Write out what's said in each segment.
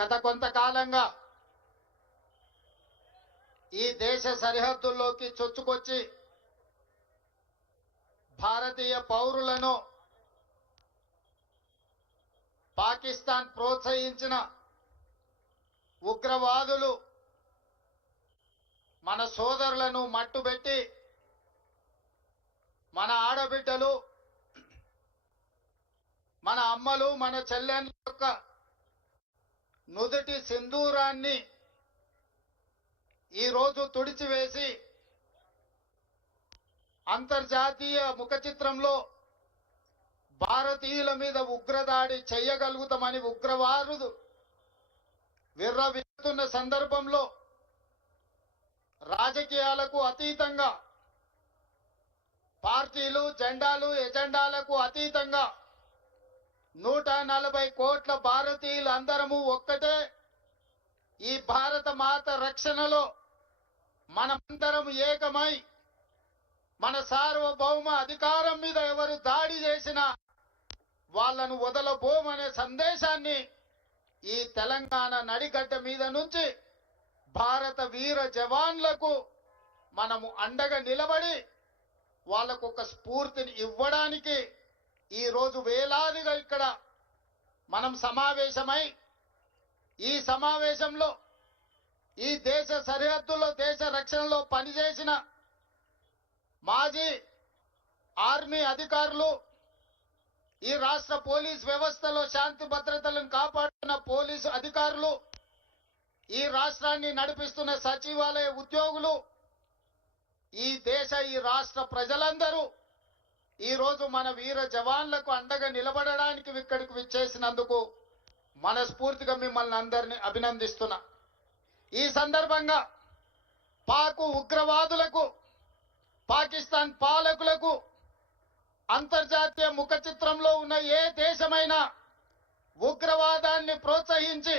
గత కొంతకాలంగా ఈ దేశ సరిహద్దుల్లోకి చొచ్చుకొచ్చి భారతీయ పౌరులను పాకిస్తాన్ ప్రోత్సహించిన ఉగ్రవాదులు మన సోదరులను మట్టుబెట్టి మన ఆడబిడ్డలు, మన అమ్మలు, మన చెల్లెళ్ళ యొక్క నుదుటి సింధూరాన్ని ఈరోజు తుడిచివేసి అంతర్జాతీయ ముఖ చిత్రంలో భారతీయుల మీద ఉగ్రదాడి చేయగలుగుతామని ఉగ్రవాదులు విర్రవీగుతున్న సందర్భంలో రాజకీయాలకు అతీతంగా, పార్టీలు, జెండాలు, ఎజెండాలకు అతీతంగా 140 కోట్ల భారతీయులు అందరము ఒక్కటే. ఈ భారత మాత రక్షణలో మనమందరం ఏకమై మన సార్వభౌమ అధికారం మీద ఎవరు దాడి చేసినా వాళ్ళను వదలబోమనే సందేశాన్ని ఈ తెలంగాణ నడిగడ్డ మీద నుంచి భారత వీర జవాన్లకు మనము అండగా నిలబడి వాళ్ళకు ఒక స్ఫూర్తిని ఇవ్వడానికి ఈ రోజు వేలాదిగా ఇక్కడ మనం సమావేశమై, ఈ సమావేశంలో ఈ దేశ సరిహద్దుల్లో దేశ రక్షణలో పనిచేసిన మాజీ ఆర్మీ అధికారులు, ఈ రాష్ట్ర పోలీస్ వ్యవస్థలో శాంతి భద్రతలను కాపాడుతున్న పోలీసు అధికారులు, ఈ రాష్ట్రాన్ని నడిపిస్తున్న సచివాలయ ఉద్యోగులు, ఈ రాష్ట్ర ప్రజలందరూ ఈ రోజు మన వీర జవాన్లకు అండగా నిలబడడానికి ఇక్కడికి విచ్చేసినందుకు మనస్ఫూర్తిగా మిమ్మల్ని అందరినీ అభినందిస్తున్నా. ఈ సందర్భంగా పాక్ ఉగ్రవాదులకు, పాకిస్తాన్ పాలకులకు అంతర్జాతీయ ముఖ చిత్రంలో ఉన్న ఏ దేశమైనా ఉగ్రవాదాన్ని ప్రోత్సహించి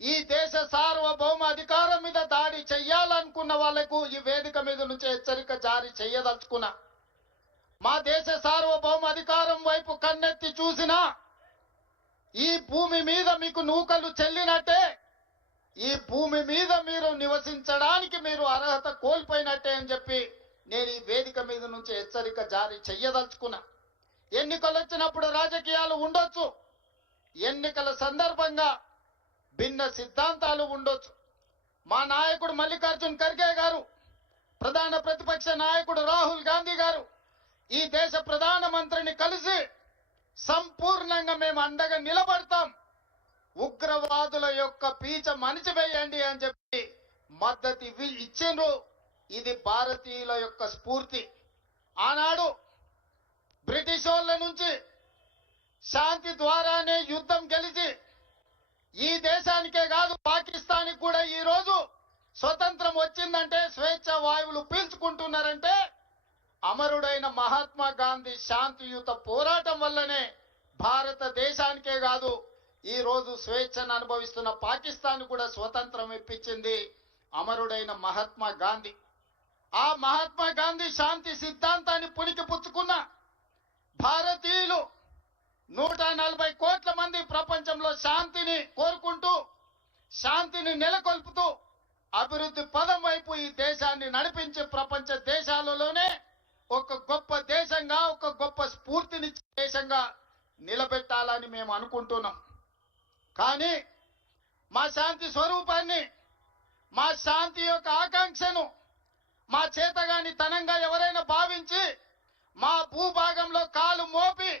ఈ దేశ సార్వభౌమ అధికారం మీద దాడి చెయ్యాలనుకున్న వాళ్లకు ఈ వేదిక మీద నుంచి హెచ్చరిక జారీ చేయదలుచుకున్నా. మా దేశ సార్వభౌమ అధికారం వైపు కన్నెత్తి చూసినా ఈ భూమి మీద మీకు నూకలు చెల్లినట్టే, ఈ భూమి మీద మీరు నివసించడానికి మీరు అర్హత కోల్పోయినట్టే అని చెప్పి నేను ఈ వేదిక మీద నుంచి హెచ్చరిక జారీ చెయ్యదలుచుకున్నా. ఎన్నికలు వచ్చినప్పుడు రాజకీయాలు ఉండొచ్చు, ఎన్నికల సందర్భంగా భిన్న సిద్ధాంతాలు ఉండొచ్చు. మా నాయకుడు మల్లికార్జున్ ఖర్గే గారు, ప్రధాన ప్రతిపక్ష నాయకుడు రాహుల్ గాంధీ గారు ఈ దేశ ప్రధానమంత్రిని కలిసి సంపూర్ణంగా మేము అండగా నిలబడతాం, ఉగ్రవాదుల యొక్క పీచ మణిచివేయండి అని చెప్పి మద్దతు ఇచ్చిండ్రు. ఇది భారతీయుల యొక్క స్ఫూర్తి. ఆనాడు బ్రిటిష్ వాళ్ళ నుంచి శాంతి ద్వారానే యుద్ధం గెలిచి ఈ దేశానికే కాదు పాకిస్తాన్కి కూడా ఈ రోజు స్వతంత్రం వచ్చిందంటే, స్వేచ్ఛ వాయువులు పీల్చుకుంటున్నారంటే అమరుడైన మహాత్మా గాంధీ శాంతియుత పోరాటం వల్లనే భారతదేశానికే కాదు ఈ రోజు స్వేచ్ఛను అనుభవిస్తున్న పాకిస్తాన్ కూడా స్వతంత్రం ఇప్పించింది అమరుడైన మహాత్మా గాంధీ. ఆ మహాత్మా గాంధీ శాంతి సిద్ధాంతాన్ని పుణికి పుచ్చుకున్న భారతీయులు 140 కోట్ల మంది ప్రపంచంలో శాంతిని కోరుకుంటూ, శాంతిని నెలకొల్పుతూ అభివృద్ధి పదం వైపు ఈ దేశాన్ని నడిపించే ప్రపంచ దేశాలలోనే ఒక గొప్ప దేశంగా, ఒక గొప్ప స్ఫూర్తినిచ్చే దేశంగా నిలబెట్టాలని మేము అనుకుంటున్నాం. కానీ మా శాంతి స్వరూపాన్ని, మా శాంతి యొక్క ఆకాంక్షను మా చేతగాని తనంగా ఎవరైనా భావించి మా భూభాగంలో కాలు మోపి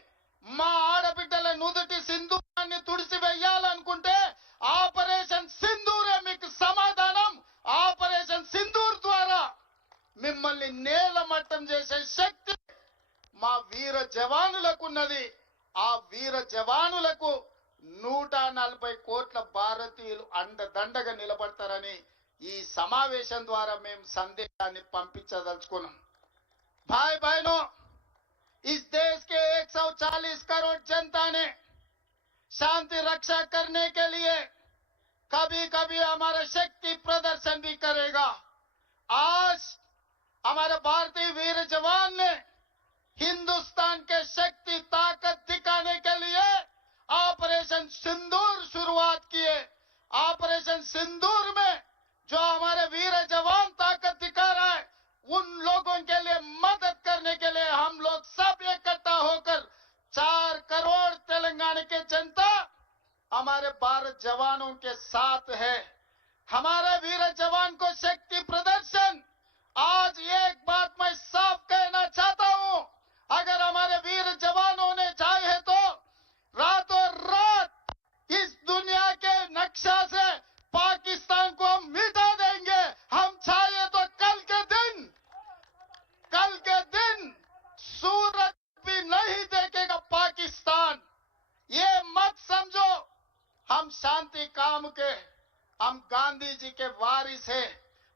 మా ఆడబిడ్డల నుదుటి సింధూరాన్ని తుడిచివేయాలనుకుంటే ఆపరేషన్ సింధూరే మీకు సమాధానం. ఆపరేషన్ సింధూర్ ద్వారా మిమ్మల్ని నేలమట్టం చేసే శక్తి మా వీర జవానులకు ఉన్నది. ఆ వీర జవానులకు 140 కోట్ల భారతీయులు అండదండగా నిలబడతారని ఈ సమావేశం ద్వారా మేము సందేశాన్ని పంపించదలుచుకున్నాం. भाई बहनों, इस देश के 140 करोड़ जनता ने शांति रक्षा करने के लिए कभी कभी हमारा शक्ति प्रदर्शन भी करेगा। आज हमारे भारतीय वीर जवान ने हिंदुस्तान के शक्ति ताकत दिखाने के लिए ऑपरेशन सिंदूर शुरुआत किए। जवानों के साथ है। हमारे वीर जवान को शक्ति प्रदर्शन। आज एक बात मैं साफ कहना चाहता हूं, अगर हमारे वीर जवानों ने चाहे तो रातों रात इस दुनिया के नक्शा से पाकिस्तान को हम मिटा देंगे। हम चाहे तो कल के दिन सूरज भी नहीं देखेगा पाकिस्तान। ये मत समझो हम शांति काम के, हम गांधी जी के वारिस हैं।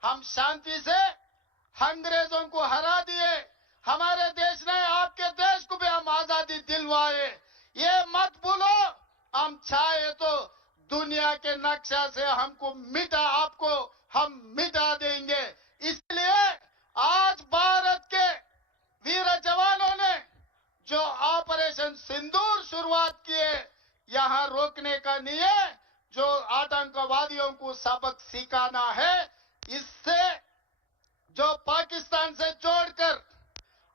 हम शांति से अंग्रेजों को हरा दिए। हमारे देश ने, आपके देश को भी हम आजादी दिलवाए। ये मत भूलो, हम चाहे तो दुनिया के नक्शा से हमको आपको हम मिटा देंगे। इसलिए आज भारत के वीर जवानों ने जो ऑपरेशन सिंदूर शुरुआत किए, यहां रोकने का नहीं है, जो आतंकवादियों को सबक सिखाना है। इससे जो पाकिस्तान से जोड़कर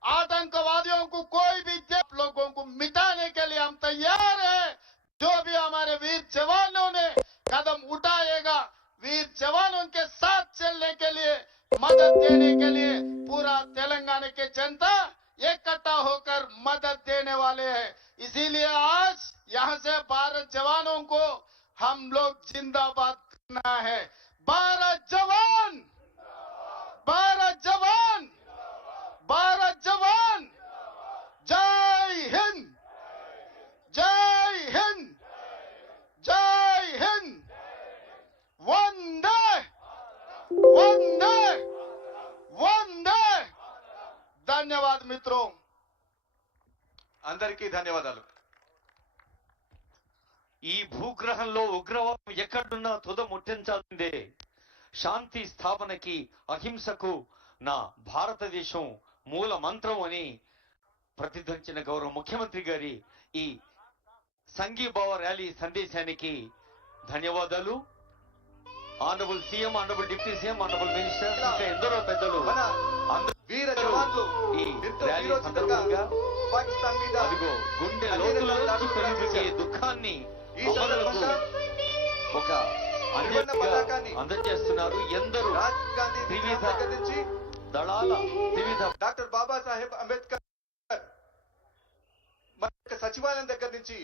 आतंकवादियों को कोई भी लोगों को मिटाने के लिए हम तैयार हैं। जो भी हमारे वीर जवानों ने कदम उठाएगा, वीर जवानों के साथ चलने के लिए, मदद देने के लिए पूरा तेलंगाना के जनता इकट्ठा होकर मदद देने वाले हैं। इसीलिए आज यहां से भारत जवानों को हम लोग जिंदाबाद करना है। भारत जवान, भारत जवान, भारत जवान। जय हिंद, जय हिंद, जय हिंद। वंदे वंदे वंदे। धन्यवाद मित्रों, అందరికీ ధన్యవాదాలు. ఈ భూగ్రహంలో ఉగ్రవాదం ఎక్కడున్నా తుద ముట్టించాల్సిందే. శాంతి స్థాపనకి, అహింసకు నా భారతదేశం మూల మంత్రం అని ప్రతిధ్వనించిన గౌరవ ముఖ్యమంత్రి గారి ఈ సంఘీభావ ర్యాలీ సందేశానికి ధన్యవాదాలు. Honourable CM, honourable deputy CM, honourable minister, ఇంకా ఎందరో పెద్దలు మన వీర జవాన్లు ఈ ఎంతో ర్యాలీ వీరోచితంగా సందర్భంగా పాకిస్తాన్ మీద అదిగో గుండె లోతులోంచి పెరిగే దుఃఖాన్ని ఈ సందర్భంగా ఒక త్రివర్ణ పతాకాన్ని అందజేస్తున్నారు. ఎందరో రాజీవ్ గాంధీ విగ్రహం దగ్గర నుంచి దళాల వివిధ డాక్టర్ బాబాసాహెబ్ అంబేద్కర్ మన యొక్క సచివాలయం దగ్గర నుంచి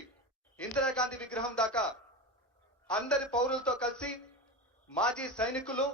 ఇందిరాగాంధీ విగ్రహం దాకా అందరి పౌరులతో కలిసి మాజీ సైనికులు,